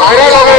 Viral হবে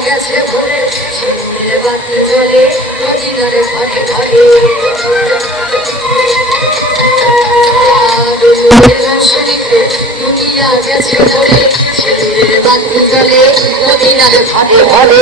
গেছে ভরে ছেলের বাতি জলে নদীনারে ঘরে ঘরে। দুনিয়া গেছে ভরে ছেলের বাতি জলে নদীনারে ঘরে ঘরে।